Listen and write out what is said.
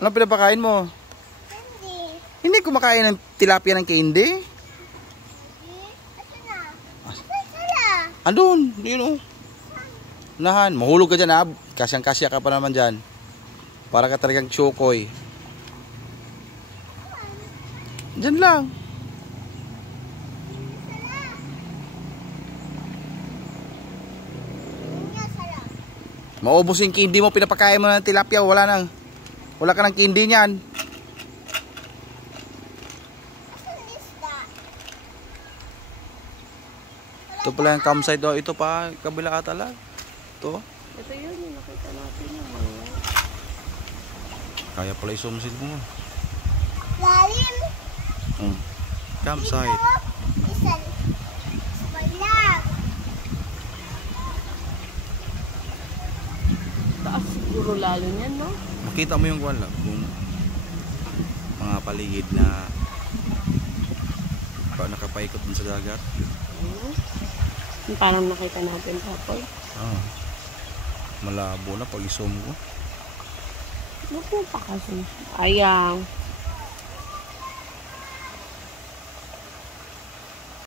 Ano pinapakain mo? Hindi. Hindi kumakain ng tilapia ng candy? Asan na? Asan sila? Andun, yun o. Unahan, mahulog ka dyan ha. Kasyang-kasya ka pa naman dyan. Para ka talagang chokoy. Dyan lang. Maubos yung candy mo, pinapakain mo ng tilapia, wala ka ng candy niyan. Ito pala yung campsite daw, ito pa, kabila ata lang. Ito. Ito yun, yung nakita natin yung Kaya pala isumsil mo. Lalim. Campsite. Isang lang. taas siguro lalo niyan, no? Makita mo yung wala kung mga paligid na nakapaikot dun sa dagat. Parang nakita natin tapos. Malabo na pag isum ko. Naku pa kasi. Ayang.